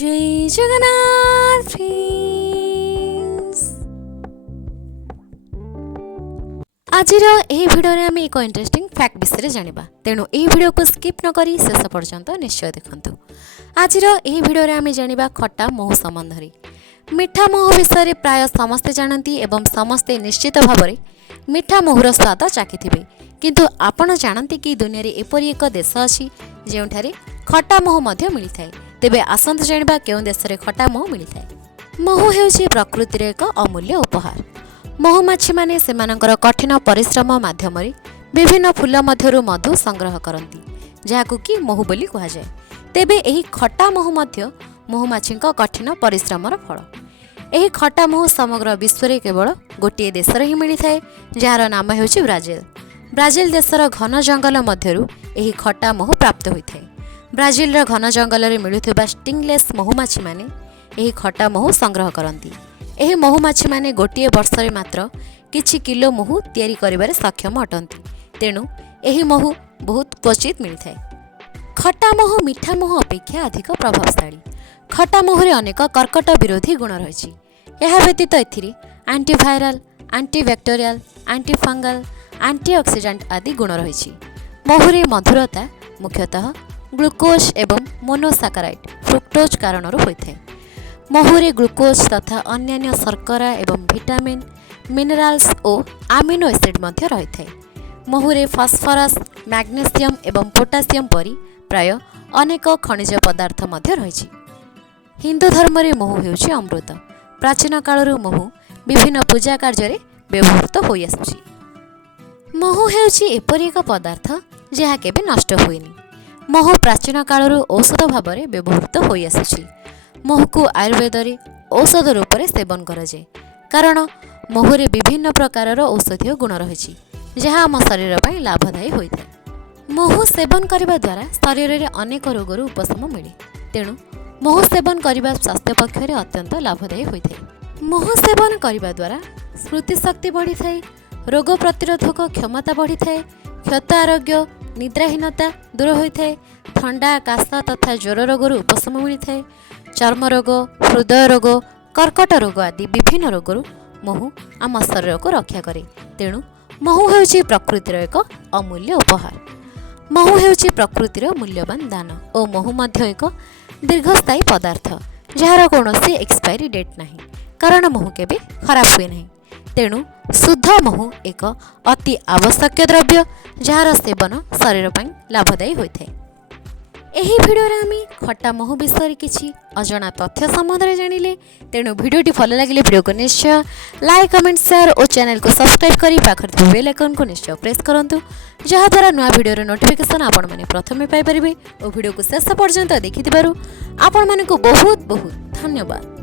जय जगन्नाथ फ्रेंड्स। आजिर एही भिडियो रे आमे एक इंटरेस्टिंग फैक्ट विषय जानिबा, तेणु एही भिडियो को स्किप न करी शेष पर्यंत निश्चय देखंतु। आजिर एही भिडियो रे आमे जानिबा खट्टा महू संबंधरे। मिठा महू विषय प्राय समस्ते जानती एवं समस्ते निश्चित भाव में मिठा महूर स्वाद चाखिथिबे, किंतु आपण जानती कि दुनिया रे एपरि एक देश अछि जेउठारे खट्टा महू मध्य मिलिथाय। तेबे आसंत जानिबा केउं देश रे खट्टा महू मिलिथाय। महू हेउछि प्रकृतिर एक अमूल्य उपहार। महुमाछी माने सेमानकर कठिन परिश्रम माध्यम विभिन्न फूल मध्यरु मधु संग्रह करती, जहाकु कि महू बोली कहा जाय। तेबे एही खट्टा महू मध्य महुमाछीक कठिन परिश्रमर फल। एही खट्टा महू समग्र विश्व रे केवल गोटिए देश रे ही मिलिथाय, जार नाम हेउछि ब्राजिल। ब्राजिल देशर घन जंगल मध्यरु एही खट्टा महू प्राप्त होइथाय। ब्राजिल र घन जंगल रे मिलुथिबा स्टिंगलेस महुमाछी माने एही खट्टा महू संग्रह करती। एही महुमाछी माने गोटिए वर्ष रे मात्र किछि किलो महू तैयारी करिबारे सक्षम अटंती, तेणु एही महू बहुत क्वचित मिलिथाय। खट्टा महू मिठा महू अपेक्षा अधिक प्रभावशाली। खट्टा महूरे अनेक कर्कट विरोधी गुण रही। यह व्यतीत एथिरे एंटीवायरल, एंटीबैक्टेरियल, एंटीफंगल, एंटीऑक्सीडेंट आदि गुण रही। महूरे मधुरता मुख्यतः ग्लूकोज एवं मोनोसाकाराइड फ्रुक्टोज कारण होइथाय। महूरे ग्लूकोज तथा अन्यान्य शर्करा एवं विटामिन, मिनरल्स और आमिनो एसिड मध्य रही। महूरे फास्फरस, मैग्नेशियम एवं पोटासियम परी प्राय अनेक खनिज पदार्थ मध्य रही। हिंदू धर्म रे महू हेउछि अमृत। प्राचीन कालरू महू विभिन्न पूजा कार्य व्यवहृत होई आसुछि। महू हेउछि एपरि एक पदार्थ जहा केबे नष्ट होइनी। महू प्राचीन कालरू औषध भाव में व्यवहृत होई आसुछि। महू को आयुर्वेद रे औषध रूप में सेवन करा जाय, कारण महूरे विभिन्न प्रकार औषधीय गुण रही, जहाँ आम शरीर पर लाभदायी होइथाय। महू सेवन करने द्वारा शरीर में अनेक रोगर उपशम मिले, तेणु महू सेवन करने स्वास्थ्य पक्षरे अत्यंत लाभदायी होइथाय। महू सेवन करने द्वारा स्मृतिशक्ति बढ़ी थाए, रोग प्रतिरोधक क्षमता बढ़ी थाए, क्षत आरोग्य, निद्राहीनता दूर होइथाय, ठंडा, काश तथा ज्वर रोगर उपशम मिलता है। चर्म रोग, हृदय रोग, कर्कट रोग आदि विभिन्न रोगरू महू आम शरीर को रक्षा करे, तेणु महू हेउछि प्रकृतिर एक अमूल्य उपहार। महू हेउछि प्रकृतिर मूल्यवान दान और महू मध्य एक दीर्घस्थायी पदार्थ, जार कौनसी एक्सपायरी डेट नाही, कारण महू केबे खराब हुए नहीं। तेणु शुद्ध महू एक अति आवश्यक द्रव्य, जार सेवन शरीर पर लाभदायी होइथाय। एही भिडियो रे आमी खट्टा महू विषय किछि अजଣା तथ्य संबंध रे जानिले, तेणु भिडियोटी भल लागिले भिडियो को निश्चय लाइक, कमेंट, शेयर और चैनल को सब्सक्राइब करी पाखर बेल आइकन को निश्चय प्रेस करंतु, जहा द्वारा नया भिडियो रे नोटिफिकेशन आपण माने प्रथमे पाई परिबे। और भिडियो को शेष पर्यंत देखिथिबारु आपण माने को बहुत बहुत धन्यवाद।